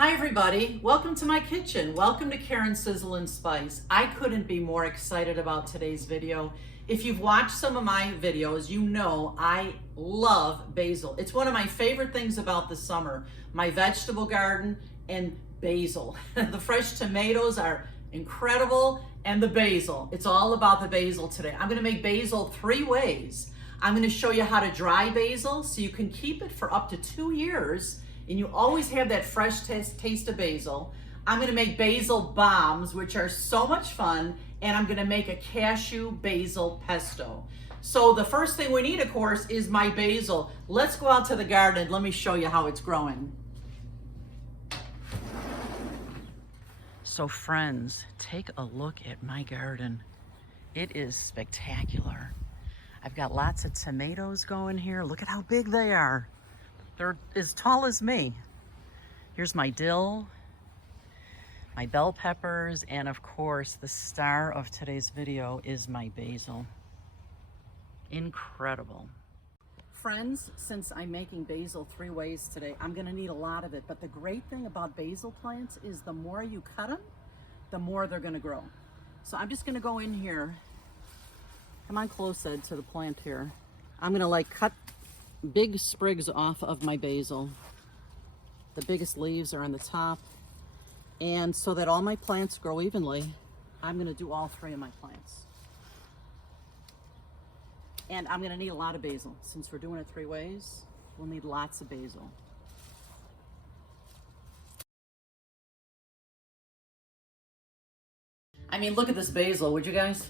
Hi everybody, welcome to my kitchen. Welcome to Karen's Sizzle and Spice. I couldn't be more excited about today's video. If you've watched some of my videos, you know I love basil. It's one of my favorite things about the summer. My vegetable garden and basil. The fresh tomatoes are incredible, and the basil. It's all about the basil today. I'm gonna make basil 3 ways. I'm gonna show you how to dry basil so you can keep it for up to 2 years and you always have that fresh taste of basil. I'm gonna make basil bombs, which are so much fun, and I'm gonna make a cashew basil pesto. So the first thing we need, of course, is my basil. Let's go out to the garden and let me show you how it's growing. So friends, take a look at my garden. It is spectacular. I've got lots of tomatoes going here. Look at how big they are. They're as tall as me. Here's my dill, my bell peppers, and of course, the star of today's video is my basil. Incredible. Friends, since I'm making basil 3 ways today, I'm gonna need a lot of it, but the great thing about basil plants is the more you cut them, the more they're gonna grow. So I'm just gonna go in here, come on close, Ed, to the plant here. I'm gonna cut big sprigs off of my basil. The biggest leaves are on the top. And so that all my plants grow evenly, I'm gonna do all 3 of my plants. And I'm gonna need a lot of basil. Since we're doing it 3 ways, we'll need lots of basil. I mean, look at this basil, would you guys?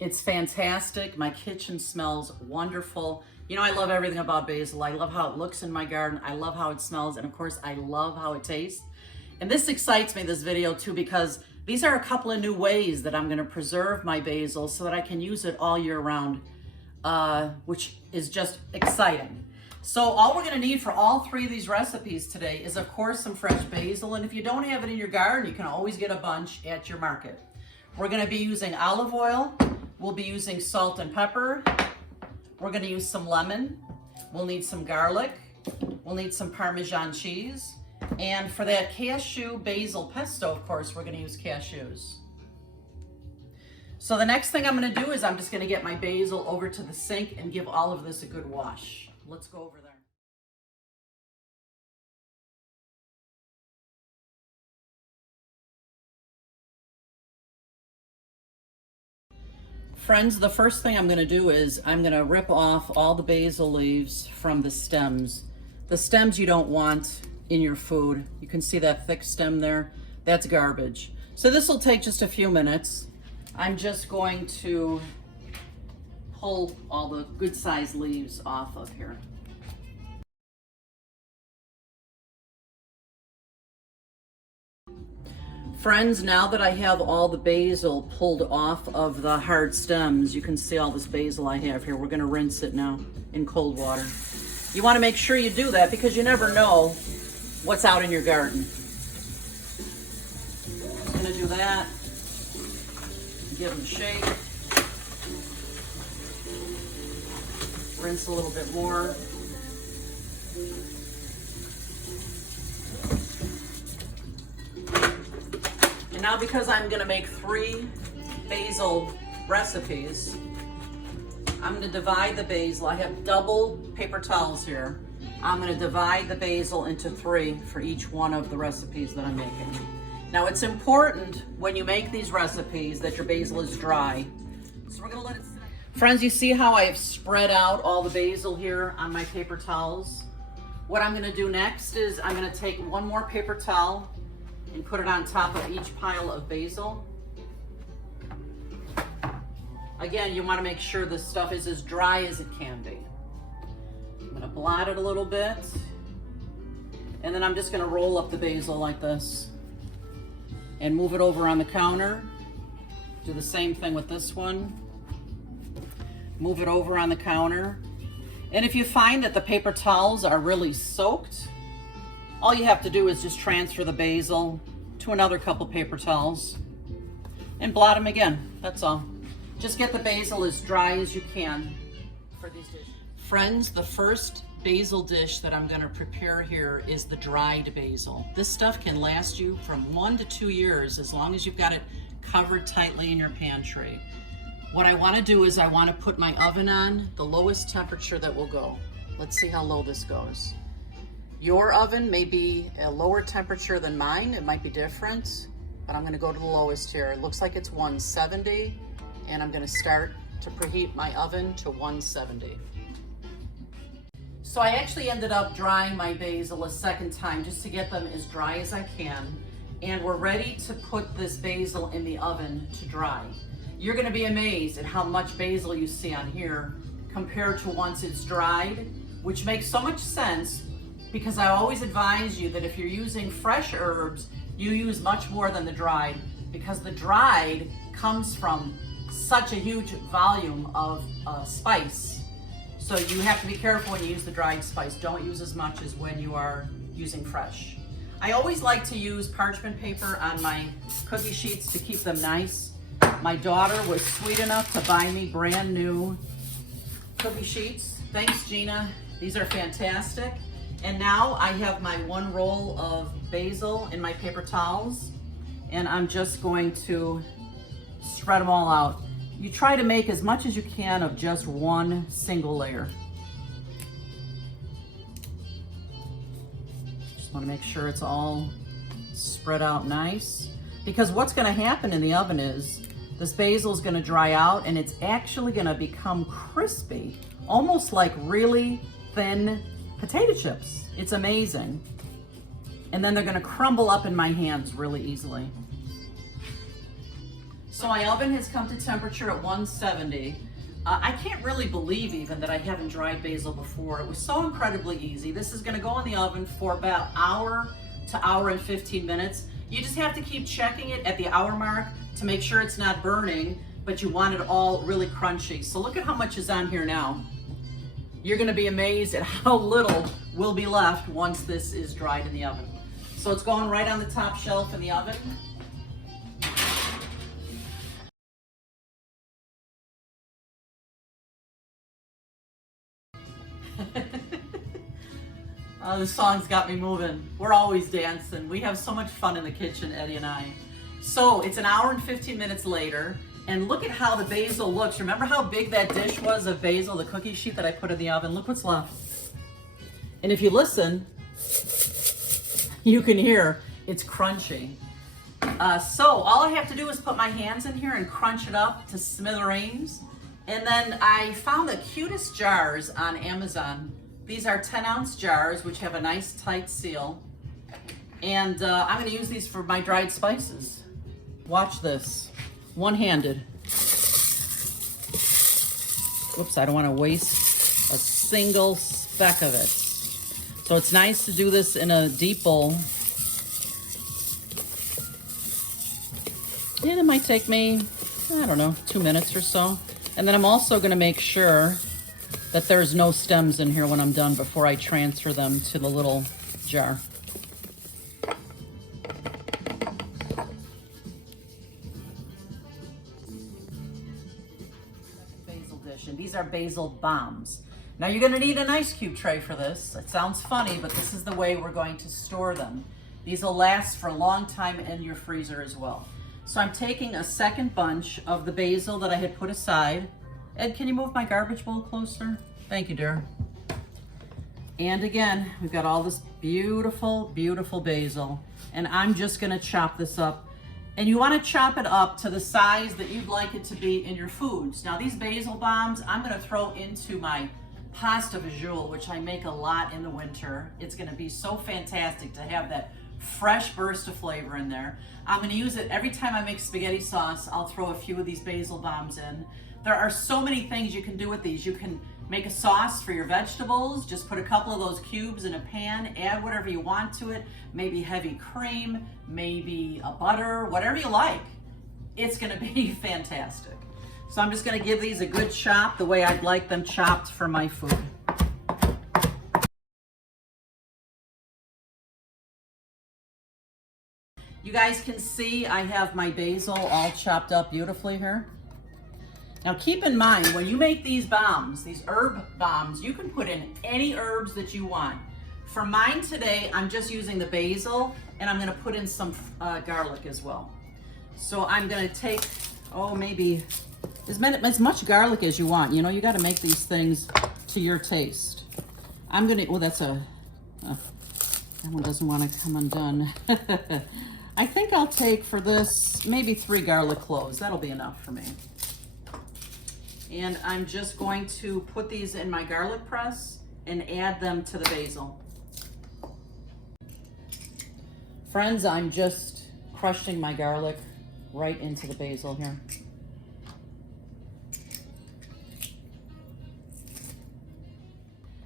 It's fantastic. My kitchen smells wonderful. You know, I love everything about basil. I love how it looks in my garden. I love how it smells. And of course, I love how it tastes. And this excites me, this video too, because these are a couple of new ways that I'm gonna preserve my basil so that I can use it all year round, which is just exciting. So all we're gonna need for all 3 of these recipes today is, of course, some fresh basil. And if you don't have it in your garden, you can always get a bunch at your market. We're gonna be using olive oil. We'll be using salt and pepper. We're gonna use some lemon. We'll need some garlic. We'll need some Parmesan cheese. And for that cashew basil pesto, of course, we're gonna use cashews. So the next thing I'm gonna do is I'm just gonna get my basil over to the sink and give all of this a good wash. Let's go over there. Friends, the first thing I'm gonna do is I'm gonna rip off all the basil leaves from the stems. The stems you don't want in your food. You can see that thick stem there. That's garbage. So this will take just a few minutes. I'm just going to pull all the good sized leaves off of here. Friends, now that I have all the basil pulled off of the hard stems, you can see all this basil I have here. We're gonna rinse it now in cold water. You wanna make sure you do that because you never know what's out in your garden. I'm gonna do that. Give them a shake. Rinse a little bit more. And now because I'm gonna make 3 basil recipes, I'm gonna divide the basil. I have double paper towels here. I'm gonna divide the basil into 3 for each one of the recipes that I'm making. Now it's important when you make these recipes that your basil is dry. So we're gonna let it sit. Friends, you see how I've spread out all the basil here on my paper towels? What I'm gonna do next is I'm gonna take 1 more paper towel and put it on top of each pile of basil. Again, you wanna make sure this stuff is as dry as it can be. I'm gonna blot it a little bit, and then I'm just gonna roll up the basil like this and move it over on the counter. Do the same thing with this one. Move it over on the counter. And if you find that the paper towels are really soaked, all you have to do is just transfer the basil to another couple paper towels and blot them again. That's all. Just get the basil as dry as you can for these dishes. Friends, the first basil dish that I'm gonna prepare here is the dried basil. This stuff can last you from 1 to 2 years as long as you've got it covered tightly in your pantry. What I wanna do is I wanna put my oven on the lowest temperature that will go. Let's see how low this goes. Your oven may be a lower temperature than mine. It might be different, but I'm gonna go to the lowest here. It looks like it's 170, and I'm gonna start to preheat my oven to 170. So I actually ended up drying my basil a second time just to get them as dry as I can. And we're ready to put this basil in the oven to dry. You're gonna be amazed at how much basil you see on here compared to once it's dried, which makes so much sense because I always advise you that if you're using fresh herbs, you use much more than the dried, because the dried comes from such a huge volume of spice. So you have to be careful when you use the dried spice. Don't use as much as when you are using fresh. I always like to use parchment paper on my cookie sheets to keep them nice. My daughter was sweet enough to buy me brand new cookie sheets. Thanks, Gina. These are fantastic. And now I have my 1 roll of basil in my paper towels, and I'm just going to spread them all out. You try to make as much as you can of just one single layer. Just want to make sure it's all spread out nice, because what's going to happen in the oven is this basil is going to dry out and it's actually going to become crispy, almost like really thin potato chips. It's amazing. And then they're going to crumble up in my hands really easily. So my oven has come to temperature at 170. I can't really believe even that I haven't dried basil before. It was so incredibly easy. This is going to go in the oven for about hour to hour and 15 minutes. You just have to keep checking it at the hour mark to make sure it's not burning, but you want it all really crunchy. So look at how much is on here now. You're gonna be amazed at how little will be left once this is dried in the oven. So it's going right on the top shelf in the oven. Oh, this song's got me moving. We're always dancing. We have so much fun in the kitchen, Eddie and I. So it's an hour and 15 minutes later, and look at how the basil looks. Remember how big that dish was of basil, the cookie sheet that I put in the oven? Look what's left. And if you listen, you can hear it's crunchy. So all I have to do is put my hands in here and crunch it up to smithereens. And then I found the cutest jars on Amazon. These are 10-ounce jars, which have a nice tight seal. And I'm gonna use these for my dried spices. Watch this, one-handed. Whoops, I don't wanna waste a single speck of it. So it's nice to do this in a deep bowl. And it might take me, I don't know, 2 minutes or so. And then I'm also gonna make sure that there's no stems in here when I'm done before I transfer them to the little jar. Basil dish, and these are basil bombs. Now you're gonna need an ice cube tray for this. It sounds funny, but this is the way we're going to store them. These will last for a long time in your freezer as well. So I'm taking a second bunch of the basil that I had put aside. Ed, can you move my garbage bowl closer? Thank you, dear. And again, we've got all this beautiful, beautiful basil. And I'm just gonna chop this up. And you wanna chop it up to the size that you'd like it to be in your foods. Now these basil bombs, I'm gonna throw into my pasta visual, which I make a lot in the winter. It's gonna be so fantastic to have that fresh burst of flavor in there. I'm gonna use it every time I make spaghetti sauce. I'll throw a few of these basil bombs in. There are so many things you can do with these. You can make a sauce for your vegetables. Just put a couple of those cubes in a pan, add whatever you want to it, maybe heavy cream, maybe a butter, whatever you like. It's gonna be fantastic. So I'm just gonna give these a good chop the way I'd like them chopped for my food. You guys can see I have my basil all chopped up beautifully here. Now keep in mind, when you make these bombs, these herb bombs, you can put in any herbs that you want. For mine today, I'm just using the basil, and I'm gonna put in some garlic as well. So I'm gonna take, maybe as much garlic as you want. You know, you gotta make these things to your taste. I'm gonna, that one doesn't wanna come undone. I think I'll take for this, maybe 3 garlic cloves. That'll be enough for me. And I'm just going to put these in my garlic press and add them to the basil. Friends, I'm just crushing my garlic right into the basil here.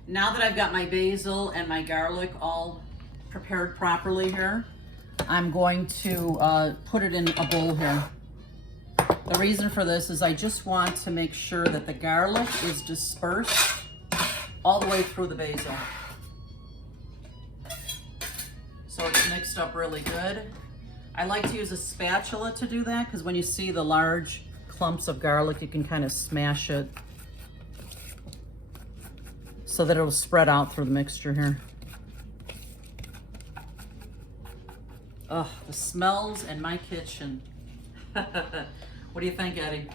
Now that I've got my basil and my garlic all prepared properly here, I'm going to put it in a bowl here. The reason for this is I just want to make sure that the garlic is dispersed all the way through the basil. So it's mixed up really good. I like to use a spatula to do that because when you see the large clumps of garlic, you can kind of smash it so that it'll spread out through the mixture here. Oh, the smells in my kitchen. What do you think, Eddie?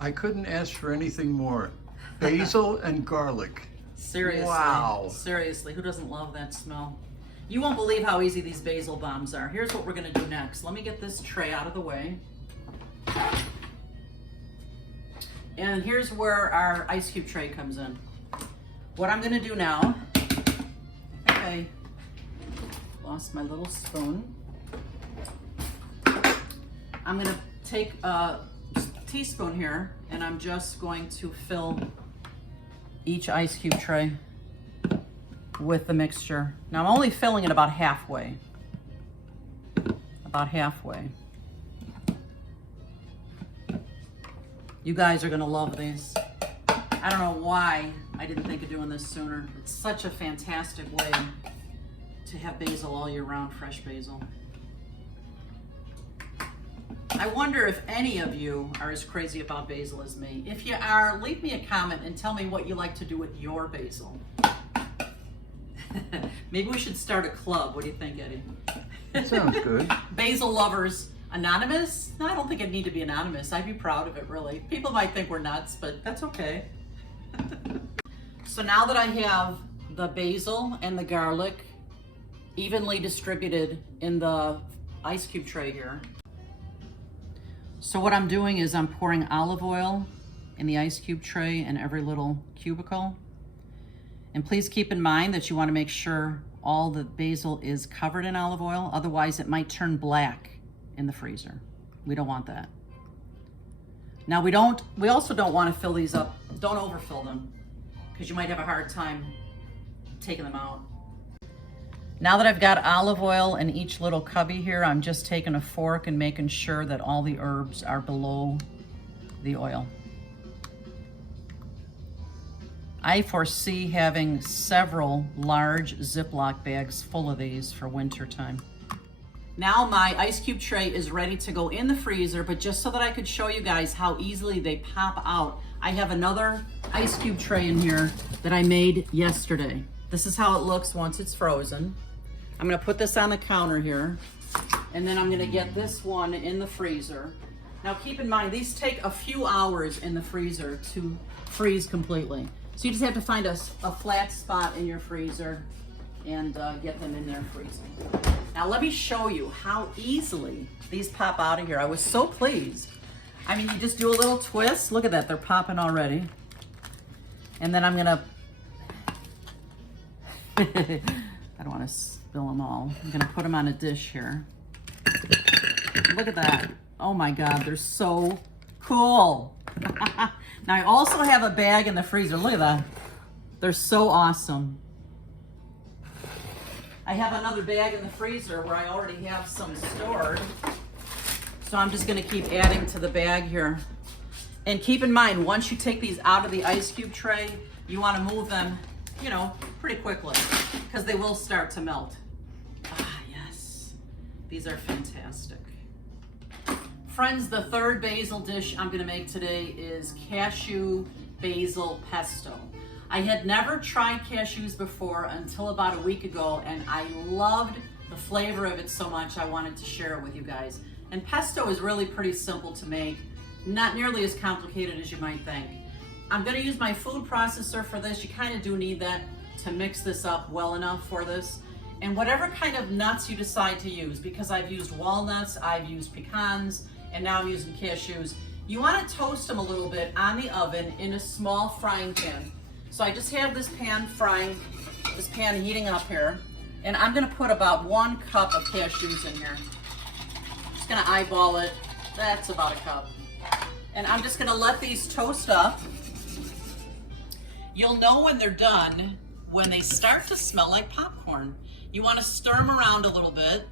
I couldn't ask for anything more. Basil and garlic. Seriously. Wow. Seriously, who doesn't love that smell? You won't believe how easy these basil bombs are. Here's what we're gonna do next. Let me get this tray out of the way. And here's where our ice cube tray comes in. What I'm gonna do now, I think I lost my little spoon. I'm gonna take a teaspoon here and I'm just going to fill each ice cube tray with the mixture. Now I'm only filling it about halfway. About halfway. You guys are gonna love these. I don't know why I didn't think of doing this sooner. It's such a fantastic way to have basil all year round, fresh basil. I wonder if any of you are as crazy about basil as me. If you are, leave me a comment and tell me what you like to do with your basil. Maybe we should start a club. What do you think, Eddie? That sounds good. Basil Lovers Anonymous? No, I don't think it'd need to be anonymous. I'd be proud of it, really. People might think we're nuts, but that's okay. So now that I have the basil and the garlic evenly distributed in the ice cube tray here, so what I'm doing is I'm pouring olive oil in the ice cube tray in every little cubicle. And please keep in mind that you want to make sure all the basil is covered in olive oil. Otherwise, it might turn black in the freezer. We don't want that. Now we also don't want to fill these up. Don't overfill them because you might have a hard time taking them out. Now that I've got olive oil in each little cubby here, I'm just taking a fork and making sure that all the herbs are below the oil. I foresee having several large Ziploc bags full of these for winter time. Now my ice cube tray is ready to go in the freezer, but just so that I could show you guys how easily they pop out, I have another ice cube tray in here that I made yesterday. This is how it looks once it's frozen. I'm gonna put this on the counter here, and then I'm gonna get this one in the freezer. Now keep in mind, these take a few hours in the freezer to freeze completely. So you just have to find a flat spot in your freezer and get them in there freezing. Now let me show you how easily these pop out of here. I was so pleased. I mean, you just do a little twist. Look at that, they're popping already. And then I'm gonna, I don't wanna spill them all. I'm gonna put them on a dish here. Look at that. Oh my God, they're so cool. Now I also have a bag in the freezer. Look at that. They're so awesome. I have another bag in the freezer where I already have some stored. So I'm just gonna keep adding to the bag here. And keep in mind, once you take these out of the ice cube tray, you wanna move them, you know, pretty quickly because they will start to melt. Ah, yes. These are fantastic. Friends, the third basil dish I'm gonna make today is cashew basil pesto. I had never tried cashews before until about a week ago, and I loved the flavor of it so much I wanted to share it with you guys. And pesto is really pretty simple to make, not nearly as complicated as you might think. I'm gonna use my food processor for this. You kind of do need that to mix this up well enough for this. And whatever kind of nuts you decide to use, because I've used walnuts, I've used pecans, and now I'm using cashews, you want to toast them a little bit on the oven in a small frying pan. So I just have this pan heating up here, and I'm gonna put about 1 cup of cashews in here. Just gonna eyeball it. That's about a cup. And I'm just gonna let these toast up. You'll know when they're done when they start to smell like popcorn. You want to stir them around a little bit,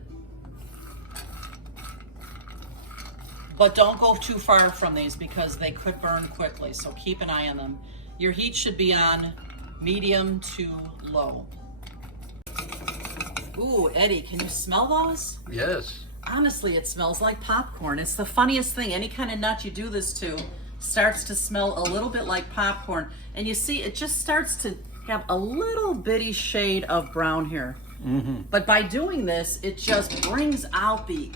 but don't go too far from these because they could burn quickly, so keep an eye on them. Your heat should be on medium to low. Ooh, Eddie, can you smell those? Yes. Honestly, it smells like popcorn. It's the funniest thing. Any kind of nut you do this to starts to smell a little bit like popcorn. And you see, it just starts to have a little bitty shade of brown here. Mm-hmm. But by doing this, it just brings out the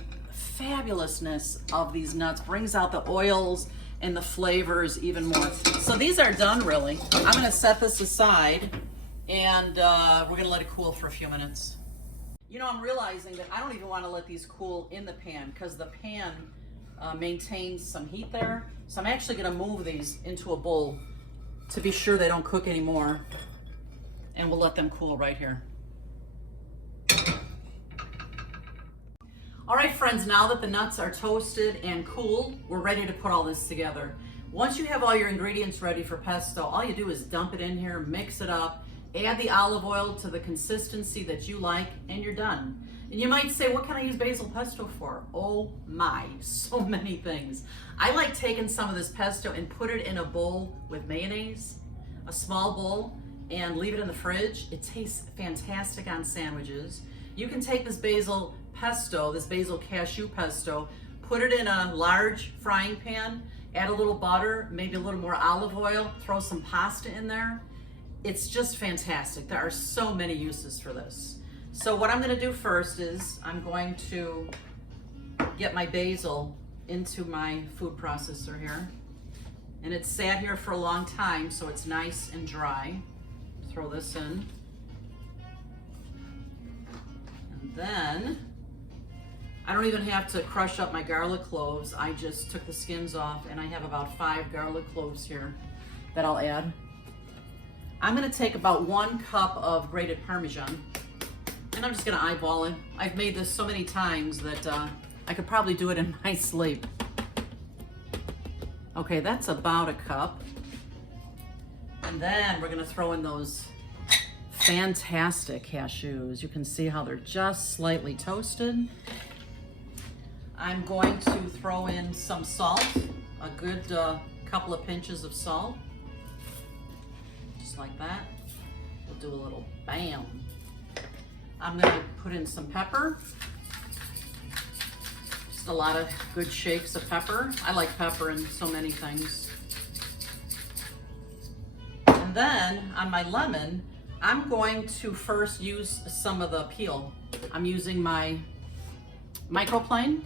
fabulousness of these nuts, brings out the oils and the flavors even more. So these are done, really. I'm gonna set this aside, and we're gonna let it cool for a few minutes. You know, I'm realizing that I don't even wanna let these cool in the pan because the pan maintains some heat there. So I'm actually gonna move these into a bowl to be sure they don't cook anymore, and we'll let them cool right here. All right, friends, now that the nuts are toasted and cooled, we're ready to put all this together. Once you have all your ingredients ready for pesto, all you do is dump it in here, mix it up, add the olive oil to the consistency that you like, and you're done. And you might say, what can I use basil pesto for? Oh my, so many things. I like taking some of this pesto and put it in a bowl with mayonnaise, a small bowl, and leave it in the fridge. It tastes fantastic on sandwiches. You can take this basil pesto, this basil cashew pesto, put it in a large frying pan, add a little butter, maybe a little more olive oil, throw some pasta in there. It's just fantastic. There are so many uses for this. So what I'm gonna do first is I'm going to get my basil into my food processor here. And it's sat here for a long time, so it's nice and dry. Throw this in. And then, I don't even have to crush up my garlic cloves. I just took the skins off, and I have about 5 garlic cloves here that I'll add. I'm gonna take about 1 cup of grated Parmesan, and I'm just gonna eyeball it. I've made this so many times that I could probably do it in my sleep. Okay, that's about a cup. And then we're gonna throw in those fantastic cashews. You can see how they're just slightly toasted. I'm going to throw in some salt, a good couple of pinches of salt, just like that. We'll do a little bam. I'm gonna put in some pepper, just a lot of good shakes of pepper. I like pepper in so many things. And then on my lemon, I'm going to first use some of the peel. I'm using my microplane,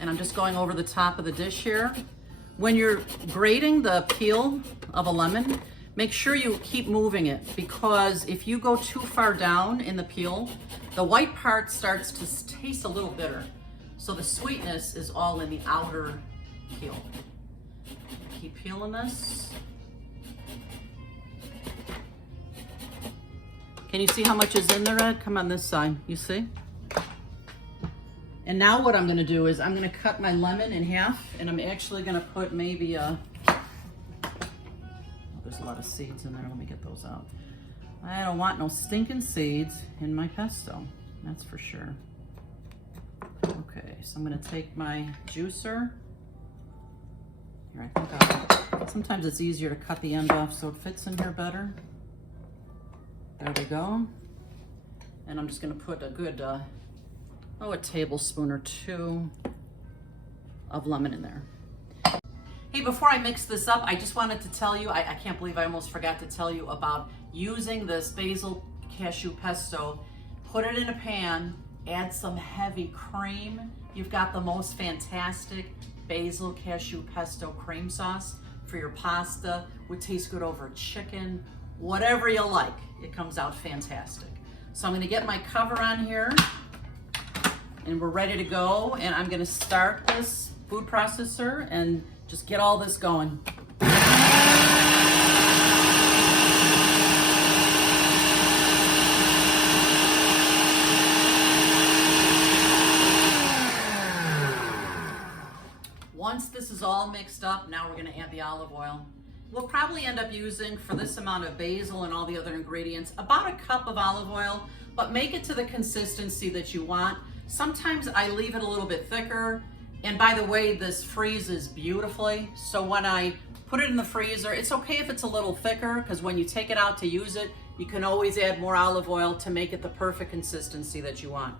and I'm just going over the top of the dish here. When you're grating the peel of a lemon, make sure you keep moving it, because if you go too far down in the peel, the white part starts to taste a little bitter. So the sweetness is all in the outer peel. Keep peeling this. Can you see how much is in there, Ed? Come on this side, you see? And now what I'm gonna do is I'm gonna cut my lemon in half, and I'm actually gonna put maybe oh, there's a lot of seeds in there. Let me get those out. I don't want no stinking seeds in my pesto, that's for sure. Okay, so I'm gonna take my juicer. Here, I think sometimes it's easier to cut the end off so it fits in here better. There we go. And I'm just gonna put a good, a tablespoon or 2 of lemon in there. Hey, before I mix this up, I just wanted to tell you, I can't believe I almost forgot to tell you about using this basil cashew pesto. Put it in a pan, add some heavy cream. You've got the most fantastic basil cashew pesto cream sauce for your pasta. Would taste good over chicken, whatever you like. It comes out fantastic. So I'm gonna get my cover on here and we're ready to go. And I'm gonna start this food processor and just get all this going. Once this is all mixed up, now we're gonna add the olive oil. We'll probably end up using, for this amount of basil and all the other ingredients, about a cup of olive oil, but make it to the consistency that you want. Sometimes I leave it a little bit thicker. And by the way, this freezes beautifully. So when I put it in the freezer, it's okay if it's a little thicker, because when you take it out to use it, you can always add more olive oil to make it the perfect consistency that you want.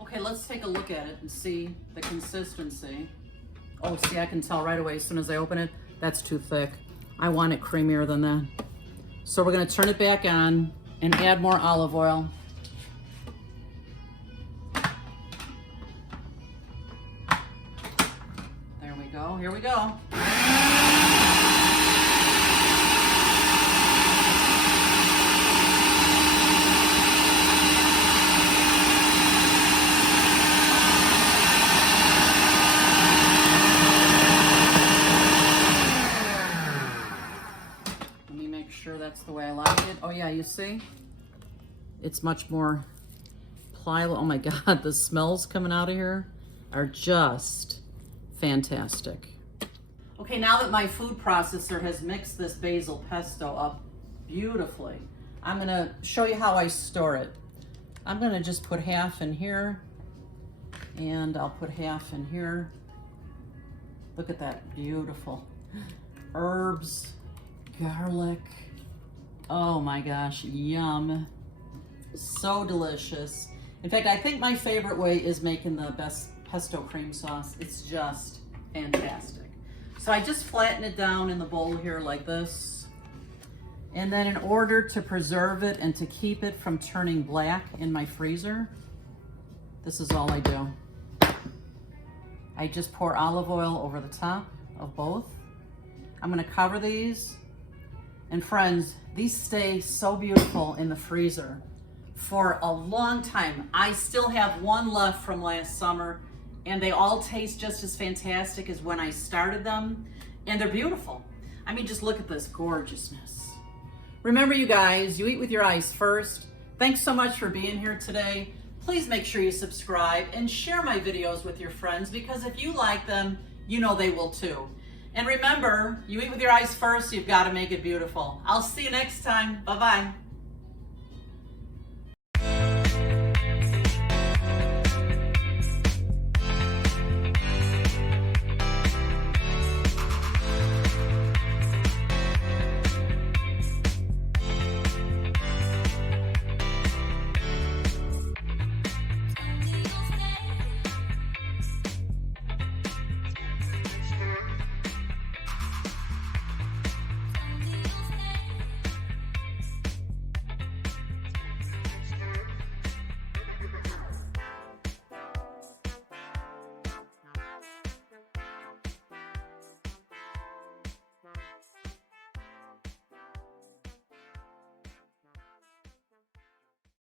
Okay, let's take a look at it and see the consistency. Oh, see, I can tell right away as soon as I open it, that's too thick. I want it creamier than that. So we're gonna turn it back on and add more olive oil. There we go, here we go. That's the way I like it. Oh yeah, you see? It's much more pliable. Oh my God, the smells coming out of here are just fantastic. Okay, now that my food processor has mixed this basil pesto up beautifully, I'm gonna show you how I store it. I'm gonna just put half in here and I'll put half in here. Look at that, beautiful. Herbs, garlic. Oh my gosh, yum. So delicious. In fact, I think my favorite way is making the best pesto cream sauce. It's just fantastic. So I just flatten it down in the bowl here like this. And then in order to preserve it and to keep it from turning black in my freezer, this is all I do. I just pour olive oil over the top of both. I'm gonna cover these. And friends, these stay so beautiful in the freezer for a long time. I still have one left from last summer and they all taste just as fantastic as when I started them. And they're beautiful. I mean, just look at this gorgeousness. Remember you guys, you eat with your eyes first. Thanks so much for being here today. Please make sure you subscribe and share my videos with your friends, because if you like them, you know they will too. And remember, you eat with your eyes first, you've got to make it beautiful. I'll see you next time. Bye-bye.